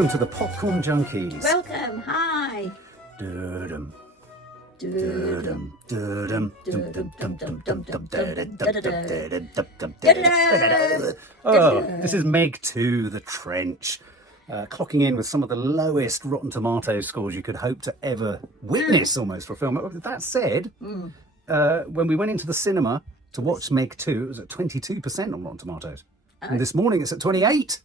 Welcome to the Popcorn Junkies. Welcome, hi. Dum, Dum, dum, dum. Oh, this is Meg 2, The Trench, clocking in with some of the lowest Rotten Tomatoes scores you could hope to ever witness almost for a film. That said, when we went into the cinema to watch Meg 2, it was at 22% on Rotten Tomatoes. And this morning it's at 28%.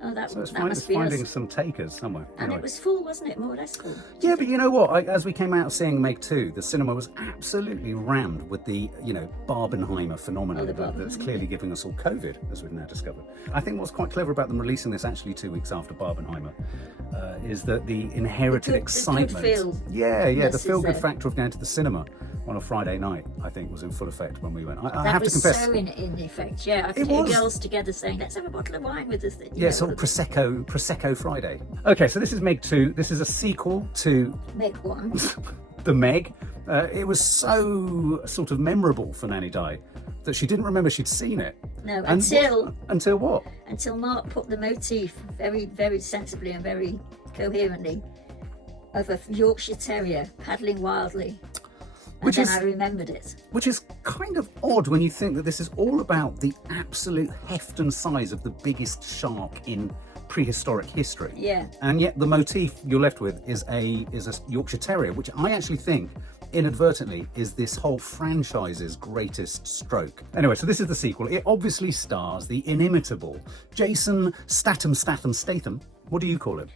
Oh, that So it's must be finding us. some takers somewhere. And Anyway. it was full, wasn't it? More or less full. Yeah, but you know what? As we came out seeing Meg 2, the cinema was absolutely rammed with the, Barbenheimer phenomenon that's clearly giving us all COVID, as we've now discovered. I think what's quite clever about them releasing this actually 2 weeks after Barbenheimer is that the inherited excitement. The good feel. The feel-good factor of going to the cinema on a Friday night, I think, was in full effect when we went. I have to confess. That was so in effect, yeah. I could hear girls together saying, let's have a bottle of wine with us. Yeah, sort of Prosecco Friday. Okay, so this is Meg 2. This is a sequel to Meg 1. The Meg. It was so sort of memorable for Nanny Di that she didn't remember she'd seen it. No, until what? Until Mark put the motif very, very sensibly and very coherently of a Yorkshire Terrier paddling wildly. And then I remembered it. Which is kind of odd when you think that this is all about the absolute heft and size of the biggest shark in prehistoric history. Yeah. And yet the motif you're left with is a Yorkshire Terrier, which I actually think inadvertently is this whole franchise's greatest stroke. Anyway, so this is the sequel. It obviously stars the inimitable Jason Statham. What do you call him?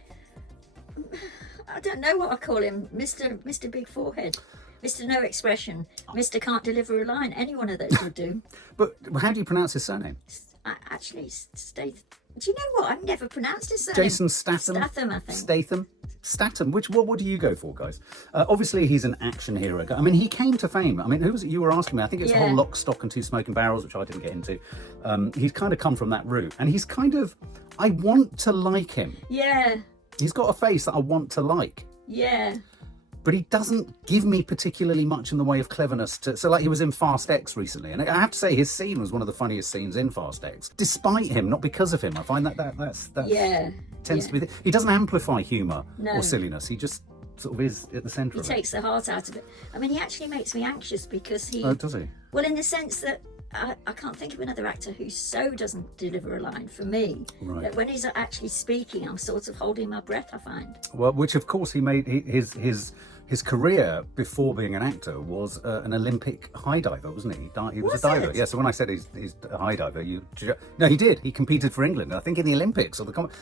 I don't know what I call him. Mr. Big Forehead. Mr. No Expression, Mr. Can't Deliver a Line, any one of those would do. But how do you pronounce his surname? Actually, Statham. Do you know what? I've never pronounced his surname. Jason Statham? Statham, I think. Statham. What do you go for, guys? Obviously, he's an action hero. I mean, he came to fame. I mean, who was it you were asking me? I think it's the whole Lock, Stock and Two Smoking Barrels, which I didn't get into. He's kind of come from that route. And he's kind of, I want to like him. Yeah. He's got a face that I want to like. Yeah. But he doesn't give me particularly much in the way of cleverness. So like he was in Fast X recently, and I have to say his scene was one of the funniest scenes in Fast X. Despite him, not because of him. I find that's tends to be. He doesn't amplify humour or silliness. He just sort of is at the centre of it. He takes the heart out of it. I mean, he actually makes me anxious because he. Oh, does he? Well, in the sense that I can't think of another actor who so doesn't deliver a line for me. Right. That when he's actually speaking, I'm sort of holding my breath, I find. Well, which of course he made his career before being an actor was an Olympic high diver, wasn't he? He was a diver. Yeah, so when I said he's a high diver, no, he did. He competed for England, I think in the Olympics.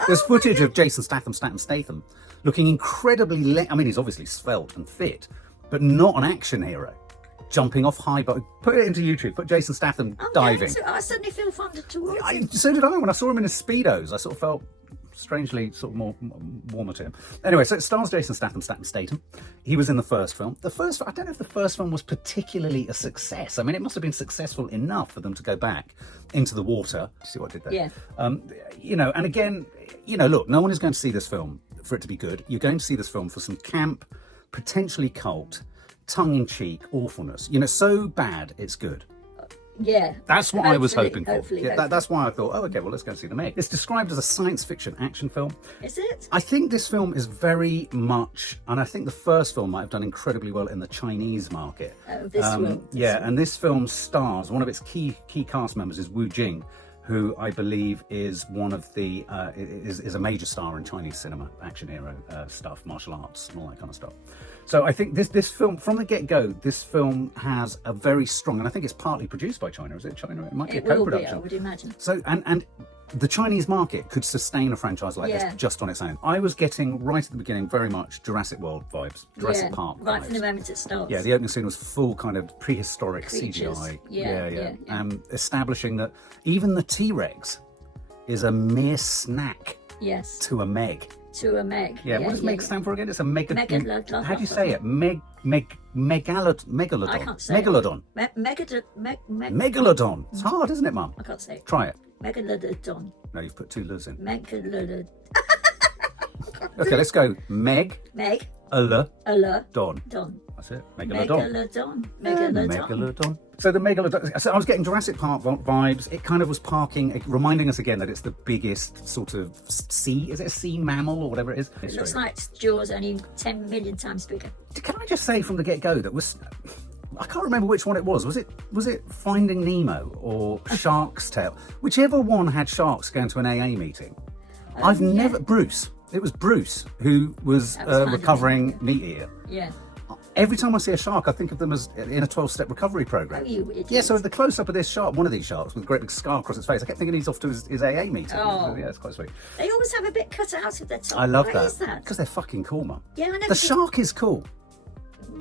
There's footage of Jason Statham looking incredibly, I mean, he's obviously svelte and fit, but not an action hero. Jumping off high boat. Put it into YouTube. Put Jason Statham diving. I suddenly feel fonder towards him. So did I. When I saw him in his Speedos, I sort of felt strangely sort of more warmer to him. Anyway, so it stars Jason Statham. He was in the first film. I don't know if the first film was particularly a success. I mean, it must have been successful enough for them to go back into the water. See what I did there? Yeah. And again, look, no one is going to see this film for it to be good. You're going to see this film for some camp, potentially cult, tongue-in-cheek awfulness. So bad it's good. Yeah. That's what I was hoping for. Hopefully. That's why I thought, okay, well, let's go and see the Meg. It's described as a science fiction action film. Is it? I think this film is very much, and I think the first film might have done incredibly well in the Chinese market. Oh, this one. And this film stars, one of its key cast members is Wu Jing, who I believe is one of the, is a major star in Chinese cinema, action hero stuff, martial arts, and all that kind of stuff. So I think this film, from the get-go, this film has a very strong, and I think it's partly produced by China. Is it China? It might be a co-production. I would imagine. So, and the Chinese market could sustain a franchise like this just on its own. I was getting, right at the beginning, very much Jurassic World vibes, Jurassic Park vibes. Right from the moment it starts. Yeah, the opening scene was full kind of prehistoric Creatures. CGI. Yeah. Establishing that even the T-Rex is a mere snack to a Meg. To a Meg. Yeah, what does Meg stand for again? It's a Megalodon. How do you say it? Megalodon. I can't say Megalodon. Megalodon. It's hard, isn't it, Mum? I can't say it. Try it. Megalodon. No, you've put 2 L's in. Megalodon. Okay, let's go. Meg. Don. Don. That's it. Megalodon. Megalodon. Megalodon. So the Megalodon. So I was getting Jurassic Park vibes. It kind of was reminding us again that it's the biggest sort of sea. Is it a sea mammal or whatever it is? It looks like Jaws, only 10 million times bigger. Can I just say from the get-go that I can't remember which one it was. Was it Finding Nemo or Shark's Tale? Whichever one had sharks going to an AA meeting. I've never Bruce. It was Bruce who was recovering meat eater. Yeah. Every time I see a shark, I think of them as in a 12-step recovery program. Oh, you idiot. Yeah, so the close-up of this shark, one of these sharks with a great big scar across its face, I kept thinking he's off to his AA meeting. Oh. Yeah, it's quite sweet. They always have a bit cut out of their top. I love Why that. is that? Because they're fucking cool, Mum. Yeah, I know. The shark is cool.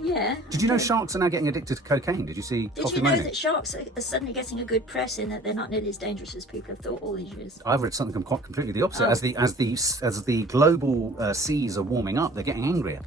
Yeah. Did you know sharks are now getting addicted to cocaine? Did you see Did Coffee you know Moaning? that sharks are suddenly getting a good press in that they're not nearly as dangerous as people have thought all these years? I've read something quite completely the opposite. Oh. As the global seas are warming up, they're getting angrier.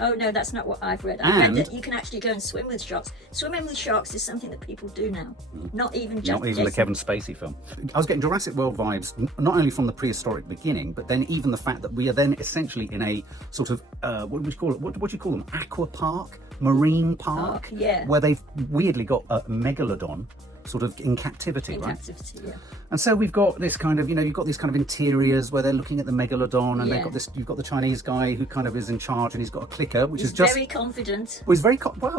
Oh no, that's not what I've read. I've read that you can actually go and swim with sharks. Swimming with sharks is something that people do now. Not even the Kevin Spacey film. I was getting Jurassic World vibes, not only from the prehistoric beginning, but then even the fact that we are then essentially in a sort of what would you call it? What do you call them? Aqua park, marine park, yeah. Where they've weirdly got a megalodon sort of in captivity, right? Captivity, yeah. And so we've got this kind of, you've got these kind of interiors where they're looking at the megalodon, and Yeah. you've got the Chinese guy who kind of is in charge, and he's got a clicker, which is just very confident. Well,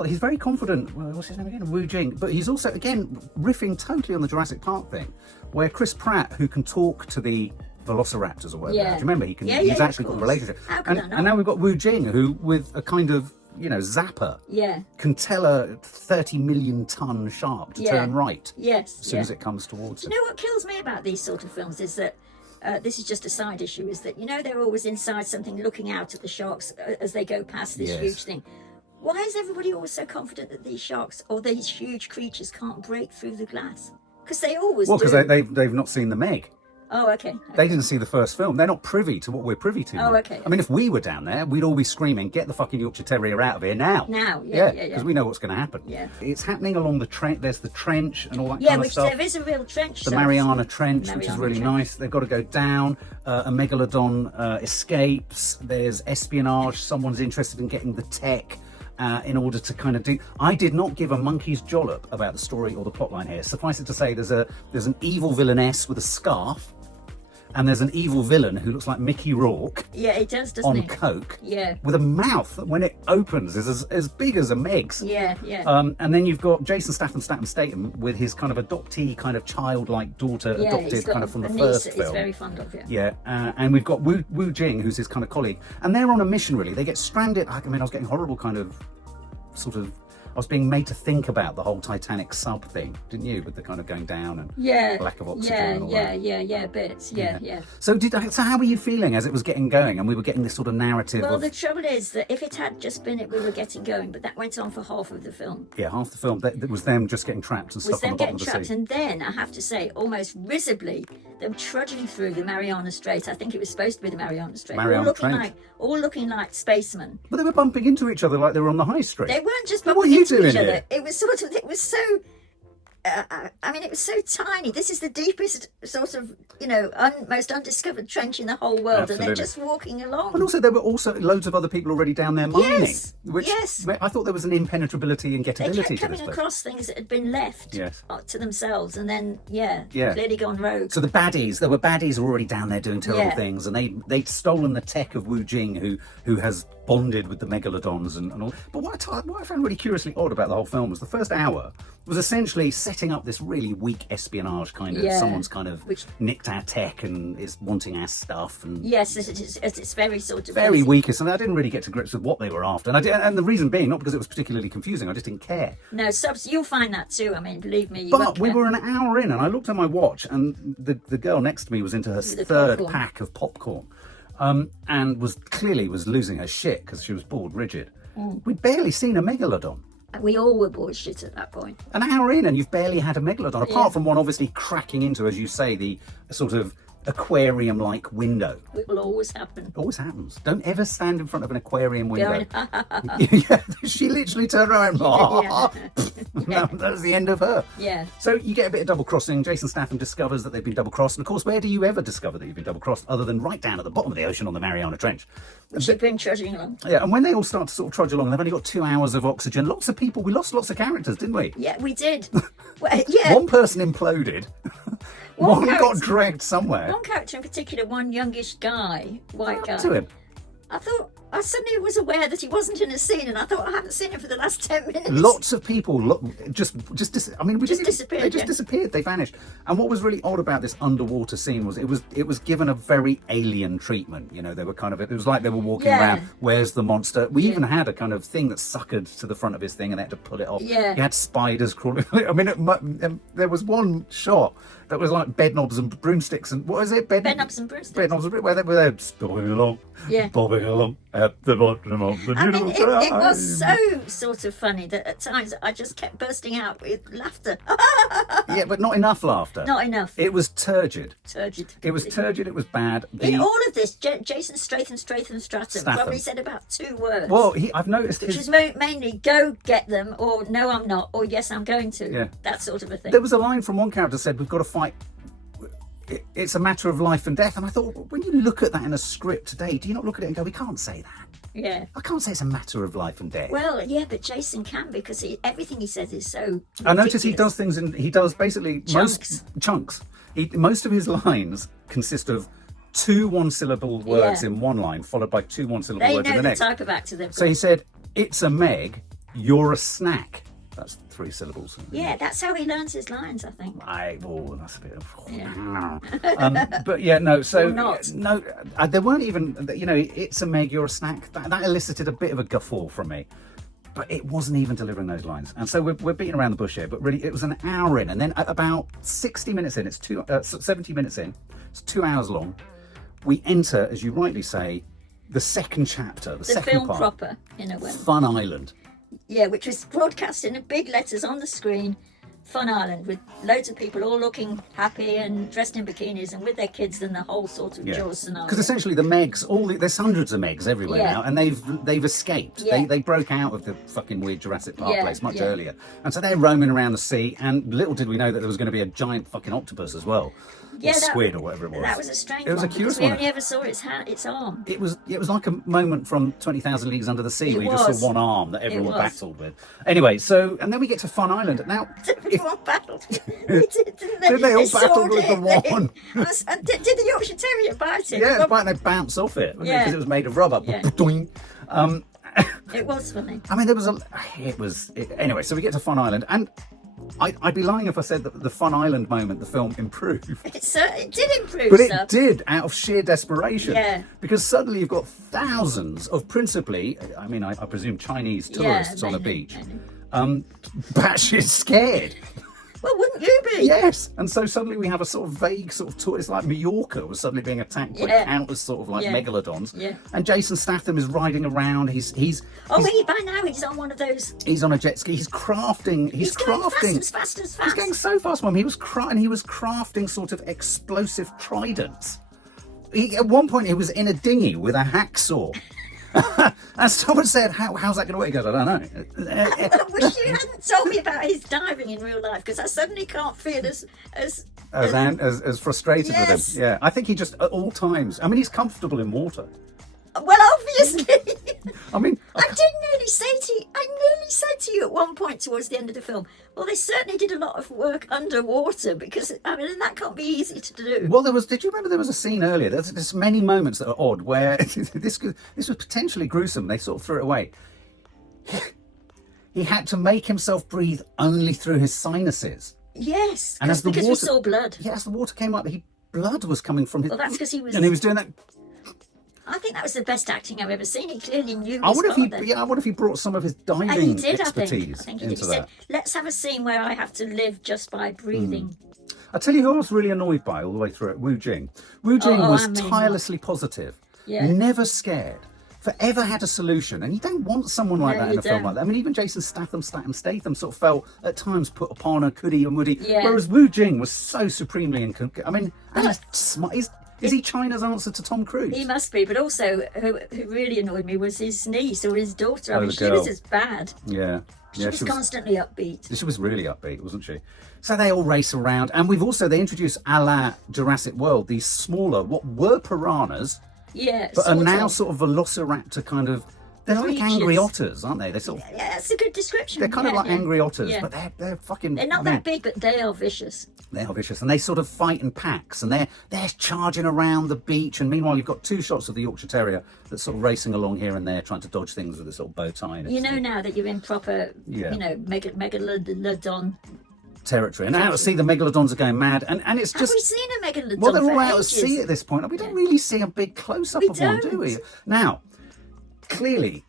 he's very confident. Well, what's his name again? Wu Jing. But he's also again riffing totally on the Jurassic Park thing, where Chris Pratt, who can talk to the velociraptors or whatever. Yeah. Do you remember? He's of actually got a course. relationship. How could I not? And now we've got Wu Jing, who with a kind of zapper, Yeah. can tell a 30 million ton shark to turn right Yes. as soon as it comes towards Do him. you know what kills me about these sort of films is that this is just a side issue, is that they're always inside something looking out at the sharks as they go past this Yes. huge thing. Why is everybody always so confident that these sharks or these huge creatures can't break through the glass? Because they always Well, do. because they've not seen the Meg. Oh, okay. They didn't see the first film. They're not privy to what we're privy to. Oh, okay. I mean, if we were down there, we'd all be screaming, "Get the fucking Yorkshire Terrier out of here now!" Now, yeah. Because we know what's going to happen. Yeah. It's happening along the trench. There's the trench and all that Yeah, kind of which stuff. there is a real trench. The so- Mariana Trench, which is Mariana really Trench. nice. They've got to go down. A megalodon escapes. There's espionage. Someone's interested in getting the tech. In order to kind of do, I did not give a monkey's jollop about the story or the plotline here. Suffice it to say, there's an evil villainess with a scarf, and there's an evil villain who looks like Mickey Rourke Yeah, it does, doesn't on it? coke, Yeah. with a mouth that when it opens is as big as a Meg's. Yeah, yeah. And then you've got Jason Statham with his kind of adoptee, kind of childlike daughter, yeah, adopted he's got kind of from the a niece first that film. he's very fond of, yeah. Yeah, and we've got Wu Jing, who's his kind of colleague, and they're on a mission really. They get stranded. I mean, I was getting horrible kind of, sort of. I was being made to think about the whole Titanic sub thing, didn't you? With the kind of going down and lack of oxygen and all that. Yeah, bits, yeah. So how were you feeling as it was getting going, and we were getting this sort of narrative Well, of the trouble is that if it had just been we were getting going, but that went on for half of the film. half the film that was them just getting trapped and Was stuck on them the bottom getting of the trapped, sea. and then I have to say, almost visibly, them trudging through the Mariana Strait. I think it was supposed to be the Mariana Strait. Mariana Trench. All looking like spacemen. But they were bumping into each other like they were on the high street. They weren't just What are bumping you into doing each other. here? It was so. I mean, it was so tiny. This is the deepest sort of, most undiscovered trench in the whole world, and they're Absolutely. just walking along. And also, there were also loads of other people already down there mining. Yes, Which yes. I thought there was an impenetrability and They gettability kept to coming this place. across things that had been left Yes. to themselves, and then Yeah. clearly gone rogue. So there were baddies already down there doing terrible Yeah. things, and they'd stolen the tech of Wu Jing, who has bonded with the megalodons and all. But what I found really curiously odd about the whole film was the first hour was essentially setting up this really weak espionage kind of, Yeah. someone's kind of Which- nicked our tech and is wanting our stuff, and Yes, it's very sort of very easy. weakest, and I didn't really get to grips with what they were after, and the reason being not because it was particularly confusing, I just didn't care. No, subs, you'll find that too. I mean, believe me. You But won't we care. were an hour in, and I looked at my watch, and the girl next to me was into her the third popcorn. pack of popcorn, and was clearly losing her shit because she was bored rigid. We'd barely seen a megalodon. We all were bored shit at that point. An hour in, and you've barely had a megalodon, apart from one obviously cracking into, as you say, the sort of aquarium-like window. It will always happen. It always happens. Don't ever stand in front of an aquarium window. Going, Yeah, she literally turned around. That was the end of her. Yeah. So you get a bit of double crossing. Jason Statham discovers that they've been double crossed, and of course, where do you ever discover that you've been double crossed other than right down at the bottom of the ocean on the Mariana Trench? Which they've been trudging along. Yeah, and when they all start to sort of trudge along, they've only got 2 hours of oxygen. Lots of people, we lost lots of characters, didn't we? Yeah, we did. Well, yeah. One person imploded. One got dragged somewhere. One character in particular, one youngish guy, white guy. To him. I suddenly was aware that he wasn't in a scene, and I thought I haven't seen him for the last 10 minutes. Lots of people disappeared. They just yeah. disappeared. They vanished. And what was really odd about this underwater scene was it was given a very alien treatment. You know, they were kind of, it was like they were walking around. Where's the monster? We even had a kind of thing that suckered to the front of his thing, and they had to pull it off. Yeah. You had spiders crawling. I mean, there was one shot that was like bedknobs and broomsticks, and what is it? Bedknobs and broomsticks. Bedknobs, where they were bobbing along, bobbing along at the bottom of the it was so sort of funny that at times I just kept bursting out with laughter. Yeah, but not enough laughter. Not enough. It was turgid. It was turgid. It was bad. In all of this, Jason Statham probably said about 2 words. Well, I've noticed which was mainly "go get them" or "no, I'm not" or "yes, I'm going to." Yeah. That sort of a thing. There was a line from one character said, "We've got to fight. It's a matter of life and death." And I thought, when you look at that in a script today, do you not look at it and go, "We can't say that"? Yeah. I can't say it's a matter of life and death. Well, yeah, but Jason can, because everything he says is so ridiculous. I notice he does things he does basically Chunks. chunks. Most of his lines consist of 2 one-syllable words in one line, followed by 2 one-syllable words in the next. They know the type of actor they've got. So he said, "It's a Meg, you're a snack." That's 3 syllables. Yeah, that's how he learns his lines, I think. That's a bit of... Yeah. But yeah, no, so... Or not. No, there weren't even... You know, "It's a Meg, you're a snack." That elicited a bit of a guffaw from me. But it wasn't even delivering those lines. And so we're beating around the bush here, but really it was an hour in. And then at about 60 minutes in, 70 minutes in, it's 2 hours long, we enter, as you rightly say, the second chapter, the second film part. proper, in a way. Fun Island. Yeah, which was broadcast in big letters on the screen. Fun Island, with loads of people all looking happy and dressed in bikinis and with their kids and the whole sort of Jaws scenario. Because essentially the Megs, there's hundreds of Megs everywhere now, and they've escaped. Yeah. They broke out of the fucking weird Jurassic Park place much earlier, and so they're roaming around the sea. And little did we know that there was going to be a giant fucking octopus as well, or squid or whatever it was. That was a strange. It was one, a curious we one. only ever saw its arm. It was like a moment from 20,000 Leagues Under the Sea, where you just saw one arm that everyone battled with. Anyway, so and then we get to Fun Island. Now, Everyone battled. Did they all battle with the one? And did the Yorkshire Terrier bite it? Yeah, they bounce off it because it was made of rubber. Yeah. Doing. It was funny. I mean, anyway, so we get to Fun Island, and I'd be lying if I said that the Fun Island moment, the film improved. It did improve, But it did, out of sheer desperation. Yeah. Because suddenly you've got thousands of principally, I mean, I presume Chinese tourists on a beach, batshit scared. Well, wouldn't you be? Yes. And so suddenly we have a sort of vague sort of tour. It's like Mallorca was suddenly being attacked by countless sort of like megalodons. Yeah. And Jason Statham is riding around. By now he's on one of those. He's on a jet ski. He's crafting. He's crafting. going fast. He's going so fast, Mum. He was crafting sort of explosive tridents. At one point, he was in a dinghy with a hacksaw. And someone said, how's that going to work? He goes, I don't know. I wish you hadn't told me about his diving in real life, because I suddenly can't feel as frustrated with him. Yeah, I think he just, at all times, I mean, he's comfortable in water. Well, obviously. I mean, I nearly said to you at one point towards the end of the film, well, they certainly did a lot of work underwater, because, I mean, that can't be easy to do. Well, did you remember there was a scene earlier? There's many moments that are odd where this was potentially gruesome. They sort of threw it away. He had to make himself breathe only through his sinuses. Yes, and because we saw blood. Yeah, as the water came up, blood was coming from his... Well, that's because he was... And he was doing that... I think that was the best acting I've ever seen. He clearly knew his father. I wonder if he brought some of his diving I expertise think he did. into He said, let's have a scene where I have to live just by breathing. I'll tell you who I was really annoyed by all the way through it, Wu Jing. Wu Jing was tirelessly positive, never scared, forever had a solution. And you don't want someone like that in a film like that. I mean, even Jason Statham sort of felt at times put upon a could he and would he. Whereas Wu Jing was so supremely and he's smart. Is he China's answer to Tom Cruise? He must be, but also who really annoyed me was his niece or his daughter. I mean, she was as bad. Yeah. She was constantly upbeat. She was really upbeat, wasn't she? So they all race around, and they introduced a la Jurassic World, these smaller, what were piranhas, Yeah, but are sort now of. sort of velociraptor kind of. They're like Creatures. angry otters, aren't they? They're sort of. Yeah, that's a good description. They're kind of like angry otters, Yeah. but they're fucking. They're not that big, but they are vicious. They are vicious, and they sort of fight in packs, and they're charging around the beach. And meanwhile, you've got 2 shots of the Yorkshire Terrier that's sort of racing along here and there, trying to dodge things with a sort of bow tie. And You know now that you're in proper, Yeah. megalodon. territory, and now to see the megalodons are going mad, and it's Have just. we seen a megalodon Well, they're for all out at ages? sea at this point, and we don't really see a big close-up We of one, do don't. we? Now, clearly,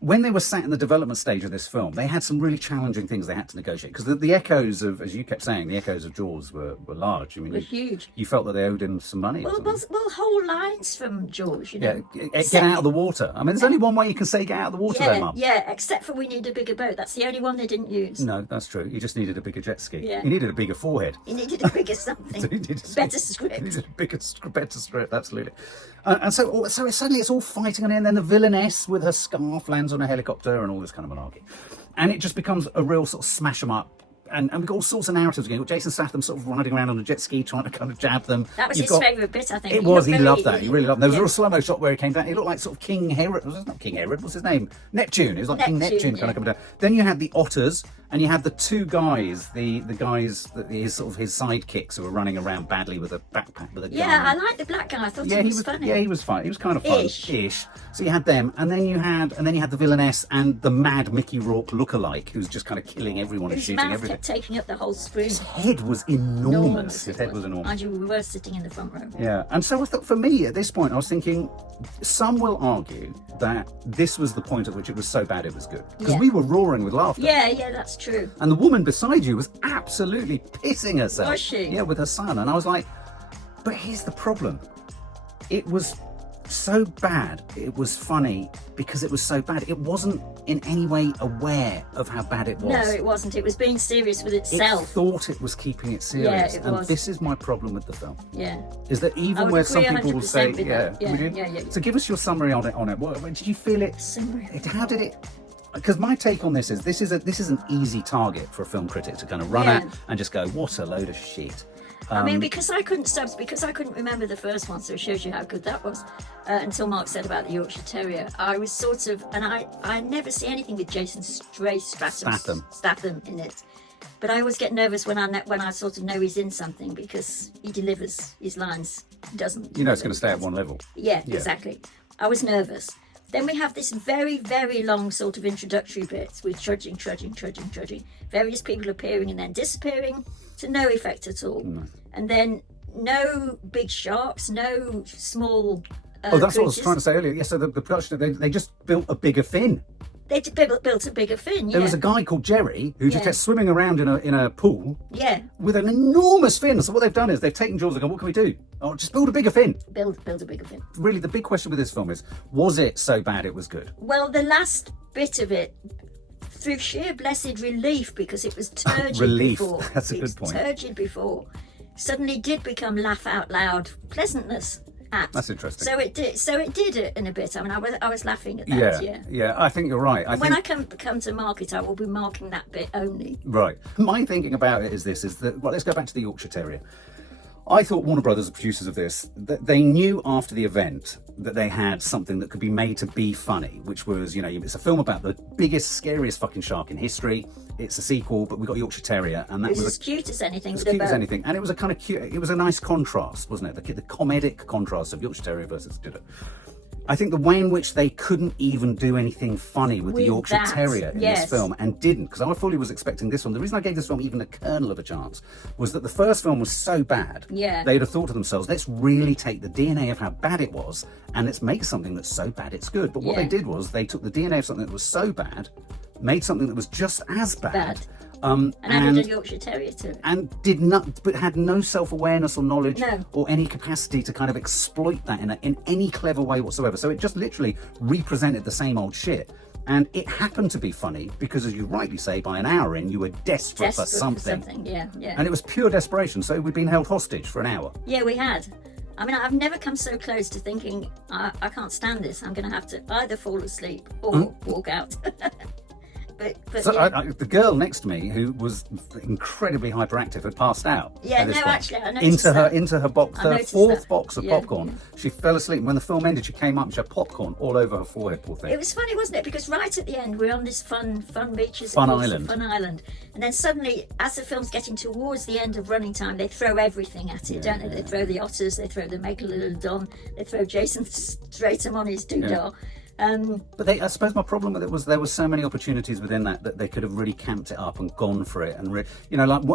when they were sat in the development stage of this film, they had some really challenging things they had to negotiate, because the echoes of, as you kept saying, the echoes of Jaws were large. I mean, Were huge. You felt that they owed him some money. or Well, something. whole lines from George, you know. Get out of the water. I mean, there's only one way you can say get out of the water, there, Mum. Yeah, except for we need a bigger boat. That's the only one they didn't use. No, that's true. You just needed a bigger jet ski. Yeah. You needed a bigger forehead. He needed a bigger something. You needed Better You script. needed a better script, absolutely. And so suddenly it's all fighting on it, and then the villainess with her scarf lands on a helicopter and all this kind of malarkey. And it just becomes a real sort of smash 'em up. And we've got all sorts of narratives again. We've got Jason Statham sort of riding around on a jet ski trying to kind of jab them. That was You've his got- favourite bit, I think. It was. He looked loved very- that. He really loved that. There was a yeah. real slow-mo shot where he came down. He looked like sort of King Herod. Was it not King Herod? What's his name? Neptune. It was like King Neptune, Neptune kind yeah. of coming down. Then you had the otters, and you had the 2 guys, the guys that his sidekicks who were running around badly with a backpack with a gun. Yeah, I liked the black guy. I thought he was funny. Yeah, he was fun. He was kind of fun. Ish. So you had them, and then you had the villainess and the mad Mickey Rourke lookalike, who's just kind of killing everyone and His shooting mouth everything. kept taking up the whole screen. His head was enormous. His head was enormous. And you were sitting in the front row. Yeah, and so I thought for me at this point, I was thinking, some will argue that this was the point at which it was so bad it was good. Because Yeah. we were roaring with laughter. Yeah, that's true. And the woman beside you was absolutely pissing herself. Was she? Yeah, with her son. And I was like, but here's the problem. It was so bad, it was funny because it was so bad. It wasn't in any way aware of how bad it was. No, it wasn't. It was being serious with It itself. thought it was keeping it serious. it and was. this is my problem with the film. Yeah. Is that I even would where some agree people will say, 100% with yeah, that. Yeah, would you? yeah. So give us your summary on it. What did you feel it? Summary. How did it? Because my take on this is this is an easy target for a film critic to kind of run Yeah. at and just go, what a load of shit. I mean, because I couldn't remember the first one, so it shows you how good that was. Until Mark said about the Yorkshire Terrier, I was sort of, and I never see anything with Jason Statham in it. But I always get nervous when I sort of know he's in something because he delivers his lines. He doesn't. You know it's going to stay at one level. Yeah, exactly. I was nervous. Then we have this very, very long sort of introductory bit with trudging. Various people appearing and then disappearing to no effect at all. No. And then no big sharks, no small Oh, that's what I was creatures. trying to say earlier. Yeah, so the production, they just built a bigger fin. They built a bigger fin, yeah. There was a guy called Jerry who just Yeah. kept swimming around in a pool Yeah, with an enormous fin. So what they've done is they've taken Jaws and gone, what can we do? Oh, just build a bigger fin. build a bigger fin. Really, the big question with this film is, was it so bad it was good? Well, the last bit of it, through sheer blessed relief, because it was turgid Relief, before. that's a It good was point. Turgid before, suddenly did become laugh out loud pleasantness. That's interesting. So it did it in a bit. I mean, I was laughing at that. Yeah, I think you're right. When I come to market, I will be marking that bit only. Right. My thinking about it is that, well, let's go back to the Yorkshire Terrier. I thought Warner Brothers, the producers of this, that they knew after the event that they had something that could be made to be funny, which was, it's a film about the biggest, scariest fucking shark in history. It's a sequel, but we got Yorkshire Terrier, and that It was was as cute as anything. as with a cute as bow. anything. And it was a kind of cute, it was a nice contrast, wasn't it? The comedic contrast of Yorkshire Terrier versus Ditto. I think the way in which they couldn't even do anything funny with the With Yorkshire that, Terrier in this yes. film, and didn't, because I fully was expecting this one. The reason I gave this film even a kernel of a chance was that the first film was so bad, Yeah. they'd have thought to themselves, let's really take the DNA of how bad it was, and let's make something that's so bad it's good. But what Yeah. they did was they took the DNA of something that was so bad, made something that was just as bad. And added a Yorkshire Terrier to it. And but had no self-awareness or knowledge No. or any capacity to kind of exploit that in any clever way whatsoever. So it just literally represented the same old shit. And it happened to be funny because, as you rightly say, by an hour in, you were desperate for something. Yeah. And it was pure desperation. So we'd been held hostage for an hour. Yeah, we had. I mean, I've never come so close to thinking, I can't stand this. I'm going to have to either fall asleep or walk out. So yeah. the girl next to me, who was incredibly hyperactive, had passed out. Yeah, at this no, point. actually, I noticed into her box, I her noticed fourth that. box of Yeah, popcorn. yeah. She fell asleep. When the film ended, she came up and she had popcorn all over her forehead. Poor thing. It was funny, wasn't it? Because right at the end, we're on this fun beaches, Fun island. Fun Island, and then suddenly, as the film's getting towards the end of running time, they throw everything at it, don't they? They throw the otters, they throw the Megalodon, they throw Jason Statham on his doodah. But I suppose my problem with it was there were so many opportunities within that they could have really camped it up and gone for it, and like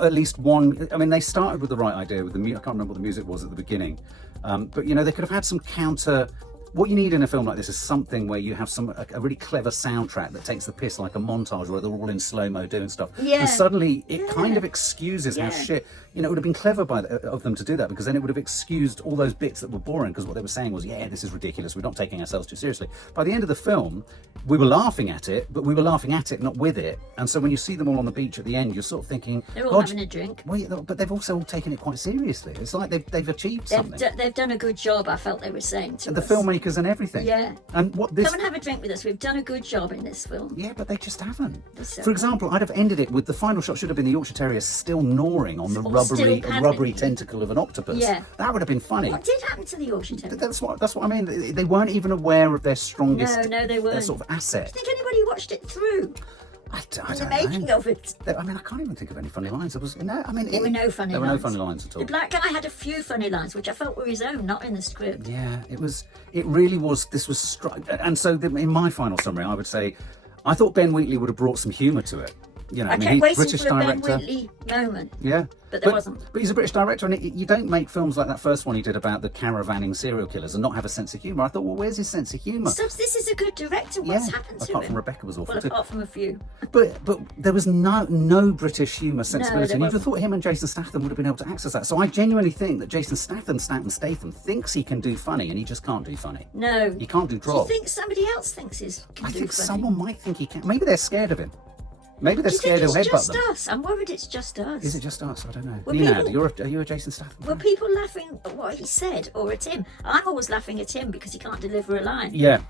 at least one. I mean, they started with the right idea with the music. I can't remember what the music was at the beginning, but they could have had some counter. What you need in a film like this is something where you have a really clever soundtrack that takes the piss, like a montage where they're all in slow-mo doing stuff. Yeah. And suddenly it kind of excuses how Yeah. shit. It would have been clever of them to do that, because then it would have excused all those bits that were boring, because what they were saying was, yeah, this is ridiculous, we're not taking ourselves too seriously. By the end of the film, we were laughing at it, but we were laughing at it, not with it. And so when you see them all on the beach at the end, you're sort of thinking, They're all God, having a drink. wait, but they've also all taken it quite seriously. It's like they've achieved something. They've done a good job, I felt they were saying to The us. filmmakers and everything. Yeah. And what this... Come and have a drink with us. We've done a good job in this film. Yeah, but they just haven't. So- For example, I'd have ended it with the final shot should have been the Yorkshire Terrier still gnawing on the Or still paddling. rubbery tentacle of an octopus. Yeah. That would have been funny. What did happen to the Yorkshire Terrier? That's what I mean. They weren't even aware of their strongest, No, they weren't. their sort of asset. Do you think anybody watched it through? I The don't making know. of it. I mean, I can't even think of any funny lines. There were no funny lines. There were no funny lines at all. The black guy had a few funny lines, which I felt were his own, not in the script. Yeah, it really was. This was and so in my final summary, I would say, I thought Ben Wheatley would have brought some humour to it. I kept waiting British for a director. Ben Wheatley moment. Yeah, But there wasn't. But he's a British director, and you don't make films like that first one he did about the caravanning serial killers and not have a sense of humour. I thought, well, where's his sense of humour? Stubbs, this is a good director. What's happened to apart him? from Rebecca was awful Well, too. apart from a few. But there was no British humour sensibility. there And you'd have wasn't. thought him and Jason Statham would have been able to access that. So I genuinely think that Jason Statham thinks he can do funny, and he just can't do funny. No. He can't do Do you drop. think somebody else thinks I think funny? someone might think he can. Maybe they're scared of him. Maybe they're Do you scared think he'll it's headbutt just them. us? I'm worried it's just us. Is it just us? I don't know. Were Nenad, people- are you a Jason Statham? Were people laughing at what he said or at him? I'm always laughing at him because he can't deliver a line. Yeah.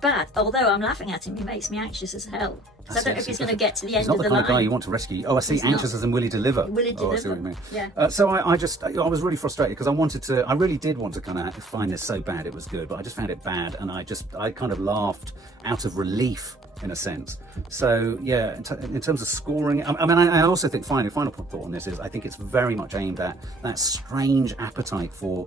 But although I'm laughing at him, he makes me anxious as hell. Because I don't know if he's going to get to the He's end not of the the kind line. of guy you want to rescue. Oh, I see. He's Anxious not. as in will he deliver? Will he Oh, I see what deliver? you mean. Yeah. So I was really frustrated because I really did want to kind of find this so bad it was good, but I just found it bad, and I kind of laughed out of relief in a sense. So yeah, in terms of scoring, I also think final thought on this is I think it's very much aimed at that strange appetite for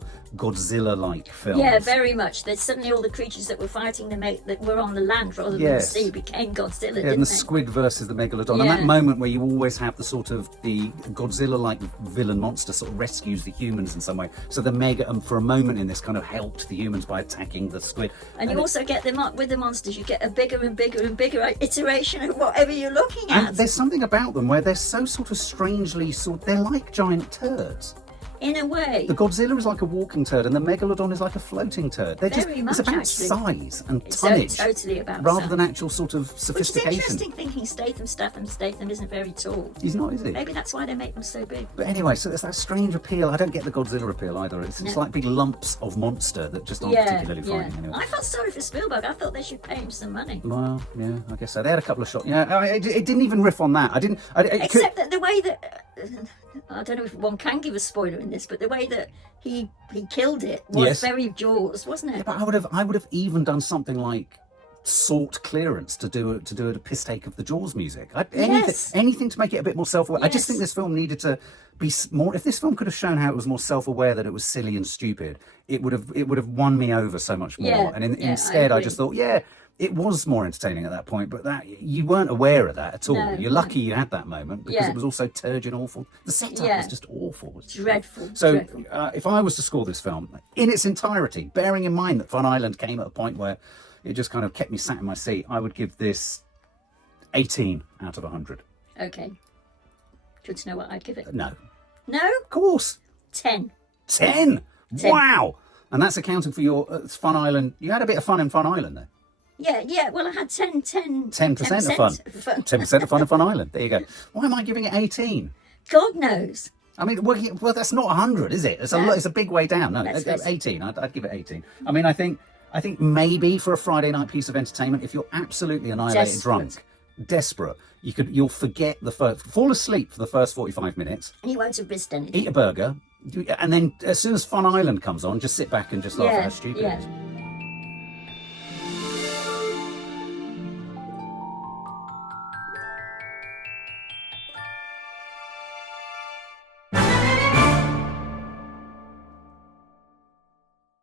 Godzilla-like films. Yeah, very much. There's suddenly all the creatures that were fighting that were on the land rather than Yes. the sea became Godzilla, Yeah, didn't and the they? squid versus the megalodon, and Yeah. that moment where you always have the sort of the Godzilla-like villain monster sort of rescues the humans in some way. So the for a moment in this kind of helped the humans by attacking the squid. And you also get them up with the monsters. You get a bigger and bigger and bigger iteration of whatever you're looking at. And there's something about them where they're so sort of strangely they're like giant turds. In a way. The Godzilla is like a walking turd, and the Megalodon is like a floating turd. They're Very much, it's about actually. size and It's tonnage, totally about rather size. than actual sort of Which is sophistication. interesting, thinking Statham isn't very tall. He's not, is he? Maybe that's why they make them so big. But anyway, so there's that strange appeal. I don't get the Godzilla appeal either. It's No. like big lumps of monster that just aren't particularly frightening anyway. I felt sorry for Spielberg. I thought they should pay him some money. Well, yeah, I guess so. They had a couple of shots. Yeah, it didn't even riff on that. Except that the way that I don't know if one can give a spoiler in this, but the way that he killed it was Yes. very Jaws, wasn't it? But I would have even done something like sought clearance to do a piss take of the Jaws music. Yes. Anything to make it a bit more self-aware. I just Yes. think this film needed to be more. If this film could have shown how it was more self-aware, that it was silly and stupid, it would have won me over so much more. Yeah, And yeah, instead, I agree. just thought, yeah. It was more entertaining at that point, but that you weren't aware of that at all. No, You're lucky you had that moment because Yeah. it was also turgid and awful. The setup Yeah. was just awful. It was Dreadful. So, dreadful. if I was to score this film in its entirety, bearing in mind that Fun Island came at a point where it just kind of kept me sat in my seat, I would give this 18 out of 100. Okay. Do you want to know what I'd give it? No. No? Of course. 10. 10. 10. Wow. And that's accounting for your Fun Island. You had a bit of fun in Fun Island there. Yeah. Well, I had 10% 10% of fun. 10% of fun in Fun Island. There you go. Why am I giving it 18? God knows. I mean, well, that's not 100, is it? It's No. it's a big way down. No, Let's face it. 18. I'd give it 18. I mean, I think maybe for a Friday night piece of entertainment, if you're absolutely annihilated Desperate. drunk, desperate. You'll forget fall asleep for the first 45 minutes. And you won't have missed anything. Eat a burger, and then as soon as Fun Island comes on, just sit back and just laugh at how stupid it is. Yeah.